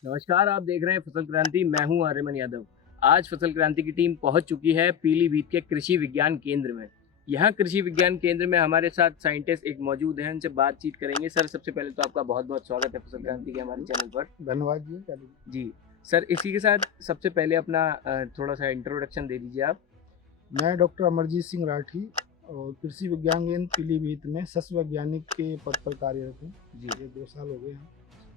नमस्कार, आप देख रहे हैं फसल क्रांति। मैं हूं आर्यमन यादव। आज फसल क्रांति की टीम पहुंच चुकी है पीलीभीत के कृषि विज्ञान केंद्र में। यहाँ कृषि विज्ञान केंद्र में हमारे साथ साइंटिस्ट एक मौजूद हैं, उनसे बातचीत करेंगे। सर, सबसे पहले तो आपका बहुत बहुत स्वागत है फसल क्रांति के हमारे चैनल पर। धन्यवाद जी। जी सर, इसी के साथ सबसे पहले अपना थोड़ा सा इंट्रोडक्शन दे दीजिए आप। मैं डॉक्टर अमरजीत सिंह राठी और कृषि विज्ञान केंद्र पीलीभीत में सस्य वैज्ञानिक के पद पर कार्यरत हूँ। जी, ये 2 साल हो गए हैं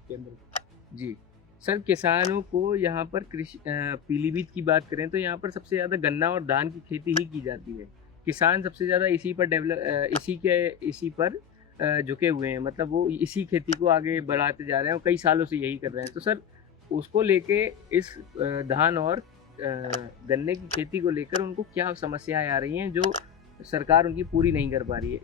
केंद्र पर। जी सर, किसानों को यहाँ पर कृषि पीलीभीत की बात करें तो यहाँ पर सबसे ज़्यादा गन्ना और धान की खेती ही की जाती है। किसान सबसे ज़्यादा इसी पर झुके हुए हैं, मतलब वो इसी खेती को आगे बढ़ाते जा रहे हैं और कई सालों से यही कर रहे हैं। तो सर, उसको लेके इस धान और गन्ने की खेती को लेकर उनको क्या समस्याएं आ रही हैं जो सरकार उनकी पूरी नहीं कर पा रही है,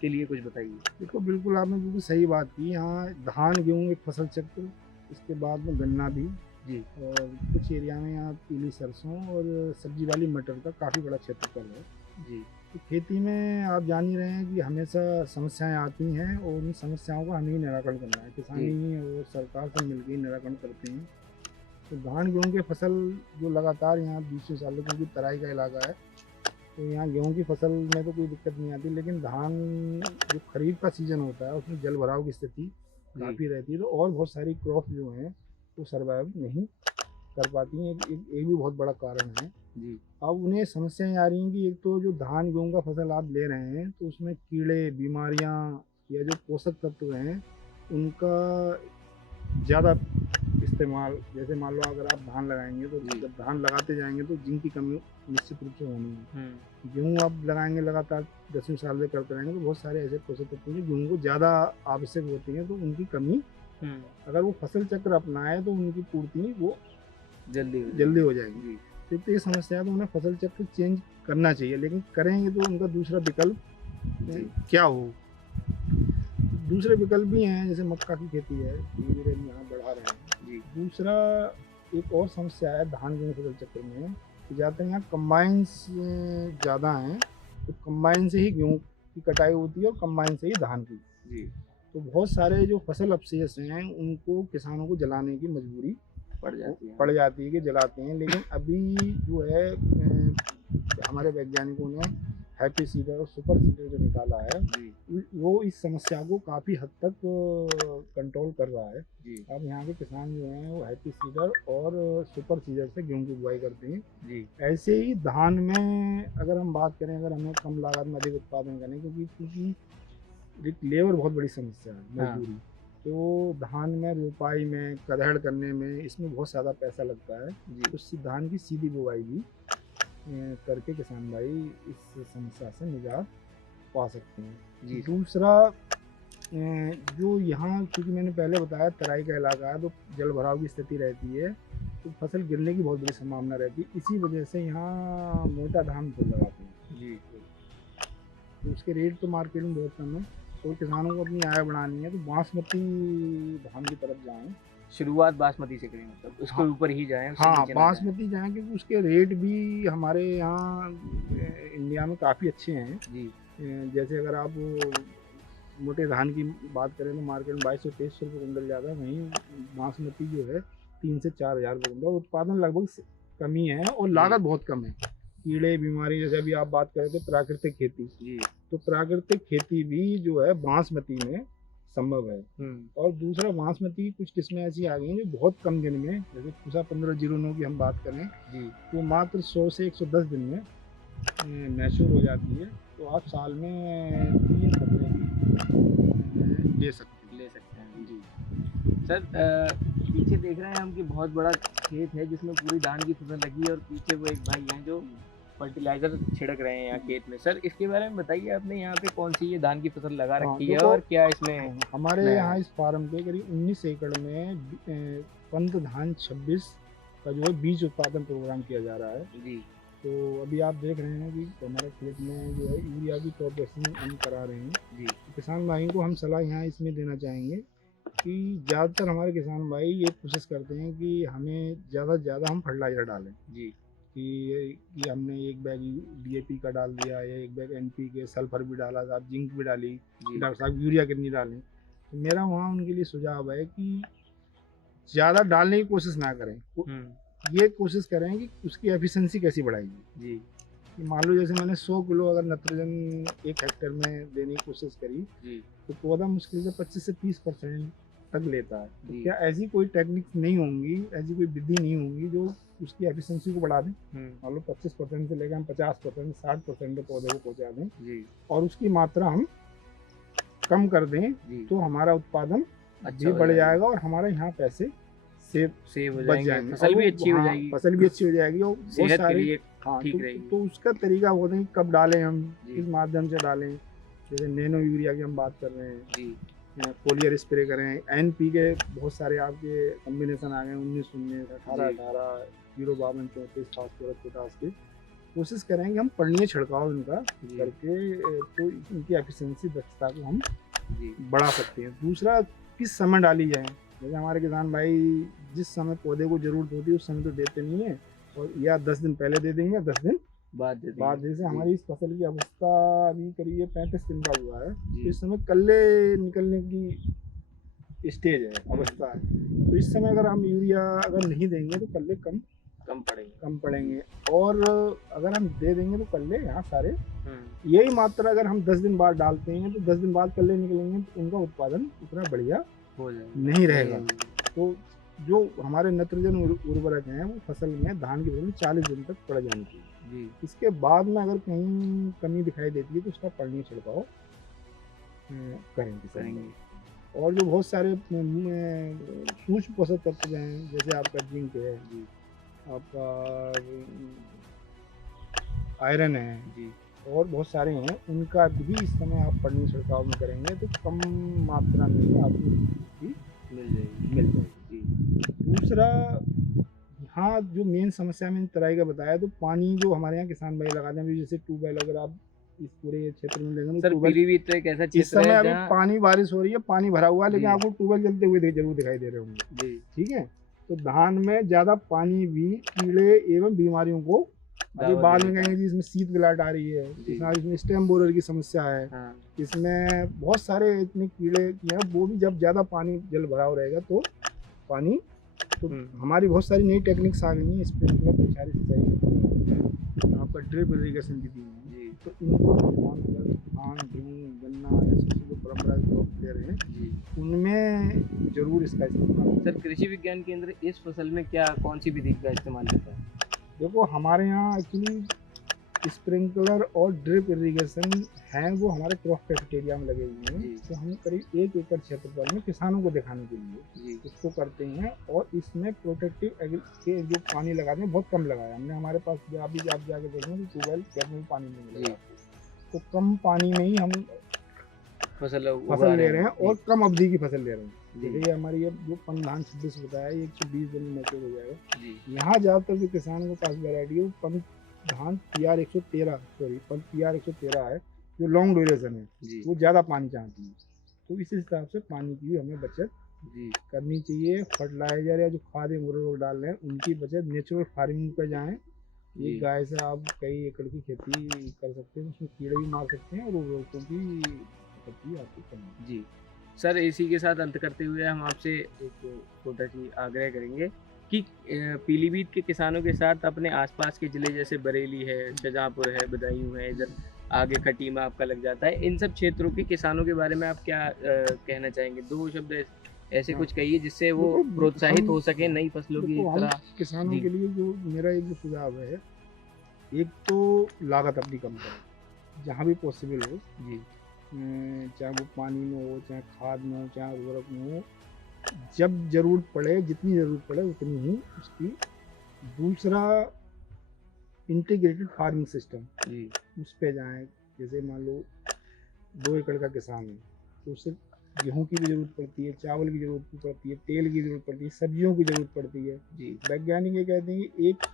के लिए कुछ बताइए। देखो, बिल्कुल आपने बिल्कुल सही बात की। यहाँ धान गेहूँ एक फसल चक्र, इसके बाद में गन्ना भी जी, और कुछ एरिया में यहाँ पीली सरसों और सब्जी वाली मटर का काफ़ी बड़ा क्षेत्रफल है। जी, तो खेती में आप जान ही रहे हैं कि हमेशा समस्याएं आती हैं और उन समस्याओं का हमें ही निराकरण करना है। किसानी और सरकार से मिलकर ही निराकरण करते हैं। तो धान गेहूँ की फसल जो लगातार यहाँ 20 सालों क्योंकि तराई का इलाका है, तो यहाँ गेहूँ की फसल में तो कोई दिक्कत नहीं आती, लेकिन धान जो खरीफ का सीजन होता है उसमें जल भराव की स्थिति काफ़ी रहती है। तो और बहुत सारी क्रॉप जो हैं वो सर्वाइव नहीं कर पाती हैं। एक भी बहुत बड़ा कारण है। जी, अब उन्हें समस्याएं आ रही हैं कि एक तो जो धान गेहूँ का फसल आप ले रहे हैं तो उसमें कीड़े, बीमारियां या जो पोषक तत्व हैं उनका ज़्यादा इस्तेमाल। जैसे मान लो अगर आप धान लगाएंगे तो जब धान लगाते जाएंगे तो जिंक की कमी निश्चित रूप से होनी है। गेहूँ आप लगाएंगे लगातार 10वें साल में करते रहेंगे तो बहुत सारे ऐसे पोषक तत्व जो गेहूँ को ज़्यादा आवश्यक होती हैं, तो उनकी कमी अगर वो फसल चक्र अपनाए तो उनकी पूर्ति वो जल्दी हो जाएगी। तो ये समस्या है, तो उन्हें फसल चक्र चेंज करना चाहिए, लेकिन करेंगे तो उनका दूसरा विकल्प क्या हो। दूसरे विकल्प भी हैं, जैसे मक्का की खेती है, धीरे धीरे यहाँ बढ़ा रहे हैं जी। दूसरा एक और समस्या है धान गेहूँ फसल चक्र में कि ज़्यादातर यहाँ कंबाइंस ज़्यादा हैं, तो कंबाइन से ही गेहूँ की कटाई होती है और कंबाइन से ही धान की जी। तो बहुत सारे जो फसल अवशेष हैं उनको किसानों को जलाने की मजबूरी पड़ जाती है कि जलाते हैं। लेकिन अभी जो है हमारे वैज्ञानिकों ने हैप्पी सीडर और सुपर सीडर जो निकाला है वो इस समस्या को काफ़ी हद तक कंट्रोल कर रहा है जी। अब यहाँ के किसान जो हैं वो हैप्पी सीडर और सुपर सीडर से गेहूं की बुआई करते हैं जी। ऐसे ही धान में अगर हम बात करें, अगर हमें कम लागत में अधिक उत्पादन करें, क्योंकि लेबर बहुत बड़ी समस्या है, मजदूरी। तो धान में रोपाई में, कदहड़ करने में, इसमें बहुत ज़्यादा पैसा लगता है जी। तो धान की सीधी बुआई भी करके किसान भाई इस समस्या से निजात पा सकते हैं जी। दूसरा जो यहाँ, क्योंकि मैंने पहले बताया तराई का इलाका है तो जल भराव की स्थिति रहती है, तो फसल गिरने की बहुत बड़ी संभावना रहती है। इसी वजह से यहाँ मोटा धान फूल लगाते हैं जी। तो उसके रेट तो मार्केट में बहुत कम है, तो किसानों को अपनी आय बढ़ानी है तो बासमती धान की तरफ जाएं। शुरुआत बासमती से करें, मतलब उसके ऊपर ही जाएं। हाँ, बासमती जाएं, क्योंकि उसके रेट भी हमारे यहाँ इंडिया में काफ़ी अच्छे हैं जी। जैसे अगर आप मोटे धान की बात करें तो मार्केट में 2200-2300 रुपये कुंटल ज़्यादा है, वहीं बासमती जो है 3 से 4 हज़ार रुपये कुंटल। उत्पादन लगभग कमी है और लागत बहुत कम है। कीड़े बीमारी, जैसे अभी आप बात कर रहे थे प्राकृतिक खेती जी, तो प्राकृतिक खेती भी जो है बासमती में संभव है। और दूसरा, बासमती की कुछ किस्में ऐसी आ गई हैं जो बहुत कम दिन में, जैसे पूसा 1509 की हम बात करें जी, वो मात्र 100 से 110 दिन में मैच्योर हो जाती है। तो आप साल में 3 फसलें भी ले सकते हैं जी। सर, पीछे देख रहे हैं हम कि बहुत बड़ा खेत है जिसमें पूरी धान की फसल लगी है और पीछे वो एक भाई हैं जो फर्टिलाइजर छिड़क रहे हैं यहाँ खेत में। सर, इसके बारे में बताइए, आपने यहाँ पे कौन सी ये धान की फसल लगा रखी है और क्या इसमें हमारे यहाँ इस फार्म पे करीब 19 एकड़ में पंत धान 26 का जो है बीज उत्पादन प्रोग्राम किया जा रहा है जी। तो अभी आप देख रहे हैं कि हमारे खेत में जो है यूरिया की प्रोडक्शन हम करा रहे हैं जी। तो किसान भाई को हम सलाह यहाँ इसमें देना चाहेंगे कि ज़्यादातर हमारे किसान भाई ये कोशिश करते हैं कि हमें ज़्यादा से ज़्यादा हम फर्टिलाइज़र डालें जी। कि हमने एक बैग DAP का डाल दिया या एक बैग NPK सल्फर भी डाला था, जिंक भी डाली, जी। डॉक्टर साहब यूरिया कितनी डालें। तो मेरा वहाँ उनके लिए सुझाव है कि ज़्यादा डालने की कोशिश ना करें, ये कोशिश करें कि उसकी एफिशिएंसी कैसी बढ़ाएगी। जी। कि मान लो जैसे मैंने 100 किलो अगर नाइट्रोजन 1 हेक्टेयर में देने की कोशिश करी, जी। तो पौधा मुश्किल से 25 से 30% तक लेता है। तो जी। क्या ऐसी कोई टेक्निक नहीं होंगी, ऐसी कोई विधि नहीं होंगी जो उसकी एफिशिएंसी को बढ़ा दें? मान लो 25% से लेकर हम 50% 60% पे पौधे को पहुंचा दें जी। और उसकी मात्रा हम कम कर दें, जी। तो हमारा उत्पादन अच्छा भी हो बढ़ जाएगा। जाएगा और हमारे यहाँ पैसे सेव हो बच जाएंगे, जाएंगे फसल और भी वो अच्छी हो हाँ, जाएगी, फसल भी अच्छी हो जाएगी और बहुत सेहत के सारे लिए हाँ ठीक तो, रहेगी। तो उसका तरीका होता है कि कब डालें हम, जी। किस माध्यम से डालें। जैसे नैनो यूरिया की हम बात कर रहे हैं, जी। फोलियर स्प्रे करें, NPK बहुत सारे आपके कॉम्बिनेशन आ गए, 19-19 18-18 052 34 फास्फोरस पोटास के। कोशिश करें कि हम पर्णीय छिड़काव इनका जी। करके तो इनकी एफिशिएंसी दक्षता को हम जी। बढ़ा सकते हैं। दूसरा, किस समय डाली जाए। जैसे हमारे किसान भाई जिस समय पौधे को ज़रूरत होती है उस समय तो देते नहीं है, और या 10 दिन पहले दे देंगे, 10 दिन बाद दे बाद। देंगे। जैसे जी। हमारी इस फसल की अवस्था अभी करीब 35 दिन का हुआ है, जी। तो इस समय कल्ले निकलने की स्टेज है, अवस्था है। तो इस समय अगर हम यूरिया अगर नहीं देंगे तो कल्ले कम पड़ेंगे और अगर हम दे देंगे तो कल्ले यहाँ सारे यही मात्रा अगर हम 10 दिन बाद डालते हैं तो 10 दिन बाद कल्ले निकलेंगे तो उनका उत्पादन उतना बढ़िया हो जाएगा, नहीं रहेगा। तो जो हमारे नाइट्रोजन उर्वरक हैं वो फसल में धान की फसल में 40 दिन तक पड़ जानी चाहिए। जी। इसके बाद में अगर कहीं कमी दिखाई देती है तो उसका पर्णीय छिड़काव करेंगे। और जो बहुत सारे सूक्ष्म पोषक तत्व हैं, जैसे आपका जिंक है, आपका आयरन है जी। और बहुत सारे हैं, उनका भी इस समय आप पर्णीय छिड़काव में करेंगे तो कम मात्रा में आपको मिल जाएगी। दूसरा, यहाँ जो मेन समस्या मैंने तराई का बताया, तो पानी जो हमारे यहाँ किसान भाई लगाते हैं, जैसे ट्यूबवेल अगर आप इस पूरे क्षेत्र में देखेंगे तो ट्यूबवेल पीलीभीत तो एक ऐसा इस क्षेत्र समय है अभी जहाँ पानी बारिश हो रही है, पानी भरा हुआ है, लेकिन जी। आपको ट्यूबवेल चलते हुए जरूर दिखाई दे रहे होंगे। जी। ठीक है, तो धान में ज़्यादा पानी भी कीड़े एवं बीमारियों को, अभी बाद में कहेंगे जी इसमें शीत विलाट आ रही है, इसमें स्टेम बोरर की समस्या है, इसमें बहुत सारे इतने कीड़े हैं, वो भी जब ज़्यादा पानी जल भराव रहेगा तो पानी तो हमारी बहुत सारी नई टेक्निक्स आ गई हैं, स्प्रिंकलर बौछारी सिंचाई, आपका ड्रिप इरिगेशन की दी है। तो इनको धान, गेहूँ, गन्ना ऐसे जो परंपरागत क्रॉप ले रहे हैं उनमें जरूर इसका इस्तेमाल। सर, कृषि विज्ञान केंद्र इस फसल में कौन सी विधि का इस्तेमाल करता है? देखो, हमारे यहाँ एक्चुअली स्प्रिंकलर और ड्रिप इरिगेशन हैं, वो हमारे क्रॉप कैफेटेरिया में लगे हुए हैं। तो हम करीब 1 एकड़ क्षेत्रफल में किसानों को दिखाने के लिए इसको करते हैं, और इसमें प्रोटेक्टिव के जो पानी लगाते हैं बहुत कम लगाया हमने। हमारे पास अभी आप जाके देखें तो ट्यूबवेल खेत में पानी नहीं मिलेगा, तो कम पानी में ही हम फसल ले रहे हैं और कम अवधि की फसल ले रहे हैं। जैसे ये हमारी जो पंधान 26 बताया, 120 दिन में मैच्योर हो जाएगा। यहाँ ज़्यादातर जो किसानों के पास वैरायटी है वो धान PR 113 है, जो लॉन्ग ड्यूरेशन है, वो ज़्यादा पानी चाहती है। तो इस हिसाब से पानी की भी हमें बचत करनी चाहिए। फर्टिलाइजर या जो खाद उर्वरक डाल रहे हैं उनकी बचत नेचुरल फार्मिंग पे जाएं। एक गाय से आप कई एकड़ की खेती कर सकते हैं, उसमें कीड़े भी मार सकते हैं और उर्वरकों की खपत आपको करनी। जी सर, इसी के साथ अंत करते हुए हम आपसे एक छोटा सी आग्रह करेंगे कि पीलीभीत के किसानों के साथ अपने आसपास के ज़िले जैसे बरेली है, शाहजहाँपुर है, बदायूं है, इधर आगे खटीमा आपका लग जाता है, इन सब क्षेत्रों के किसानों के बारे में आप क्या कहना चाहेंगे? 2 शब्द ऐसे कुछ कहिए जिससे वो प्रोत्साहित हो सके नई फसलों की तरफ। किसानों के लिए जो मेरा एक सुझाव है, एक तो लागत अपनी कम करें जहाँ भी पॉसिबल हो, चाहे वो पानी में हो, चाहे खाद में हो, चाहे उर्वरक में हो, जब ज़रूरत पड़े, जितनी ज़रूरत पड़े उतनी ही उसकी। दूसरा, इंटीग्रेटेड फार्मिंग सिस्टम, उस पर जाएँ। जैसे मान लो 2 एकड़ का किसान है तो उससे गेहूँ की भी ज़रूरत पड़ती है, चावल की ज़रूरत पड़ती है, तेल की ज़रूरत पड़ती है, सब्जियों की ज़रूरत पड़ती है। वैज्ञानिक ये कहते हैं कि एक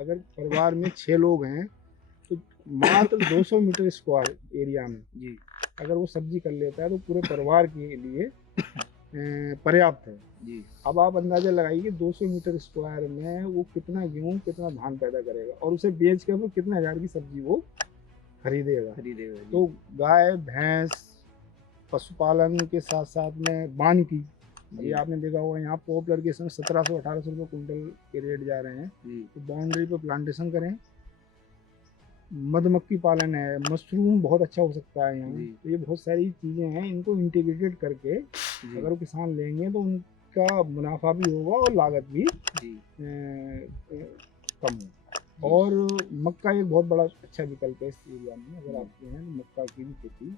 अगर परिवार में 6 लोग हैं तो मात्र 200 मीटर स्क्वायर एरिया में अगर वो सब्जी कर लेता है तो पूरे परिवार के लिए पर्याप्त है। जी अब आप अंदाजा लगाइए कि 200 मीटर स्क्वायर में वो कितना गेहूँ, कितना धान पैदा करेगा और उसे बेच के वो कितने हज़ार की सब्जी वो खरीदेगा। खरीदेगा जी। तो गाय, भैंस, पशुपालन के साथ-साथ में वानिकी, अभी जी आपने देखा होगा यहाँ पॉपुलर के समय 1700-1800 रुपये कुंटल के रेट जा रहे हैं। जी तो बाउंड्री पे प्लांटेशन करें, मधुमक्खी पालन है, मशरूम बहुत अच्छा हो सकता है यहाँ। जी तो ये बहुत सारी चीज़ें हैं, इनको इंटीग्रेटेड करके जी अगर वो किसान लेंगे तो उनका मुनाफा भी होगा और लागत भी जी कम हो। और मक्का एक बहुत बड़ा अच्छा विकल्प है इस एरिया में। अगर आप जो है तो मक्का की भी खेती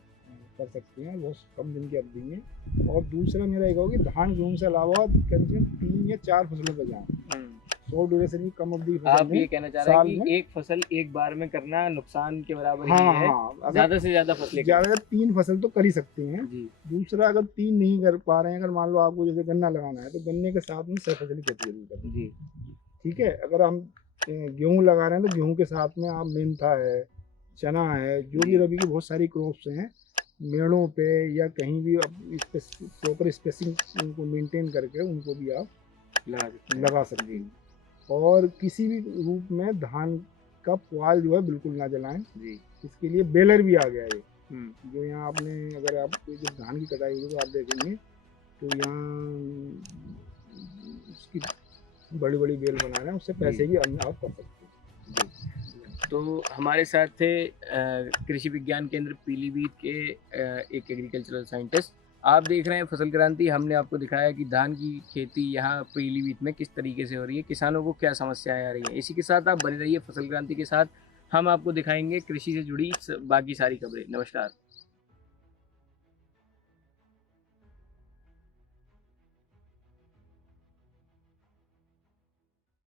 कर सकते हैं बहुत कम दिन की अवधि में। और दूसरा मेरा एक होगा कि धान गेहूँ से अलावा कम से कम 3 या 4 फसलों पर जाएँ। शॉर्ट ड्यूरेशन की कम अवधि की फसल आप ये में कहना चाह रहे साल हैं में कि एक फसल एक बार में करना नुकसान के बराबर हाँ ही है, हाँ अगर ज्यादा से ज्यादा फसलें करें। ज़्यादा 3 फसल तो कर ही सकते हैं। जी दूसरा अगर 3 नहीं कर पा रहे हैं, अगर मान लो आपको जैसे गन्ना लगाना है तो गन्ने के साथ में सहफसली खेती जरूर करें। जी ठीक है, अगर हम गेहूँ लगा रहे हैं तो गेहूँ के साथ में आप मेंथा है, चना है, जो भी जी रबी की बहुत सारी क्रॉप्स हैं, मेड़ों पे या कहीं भी आप प्रॉपर स्पेसिंग उनको मेंटेन करके उनको भी आप लगा सकते हैं। और किसी भी रूप में धान का पुआल जो है बिल्कुल ना जलाएं। जी इसके लिए बेलर भी आ गया है जो यहाँ आपने अगर आप जब धान की कटाई होगी तो आप देखेंगे तो यहाँ उसकी बड़ी बड़ी बेल बना रहे हैं, उससे पैसे भी अर्न आप कर सकते हैं। जी तो हमारे साथ थे कृषि विज्ञान केंद्र पीलीभीत के एक एग्रीकल्चरल साइंटिस्ट। आप देख रहे हैं फसल क्रांति। हमने आपको दिखाया कि धान की खेती यहाँ पीलीभीत में किस तरीके से हो रही है, किसानों को क्या समस्याएं आ रही हैं। इसी के साथ आप बने रहिए फसल क्रांति के साथ। हम आपको दिखाएंगे कृषि से जुड़ी बाकी सारी खबरें। नमस्कार।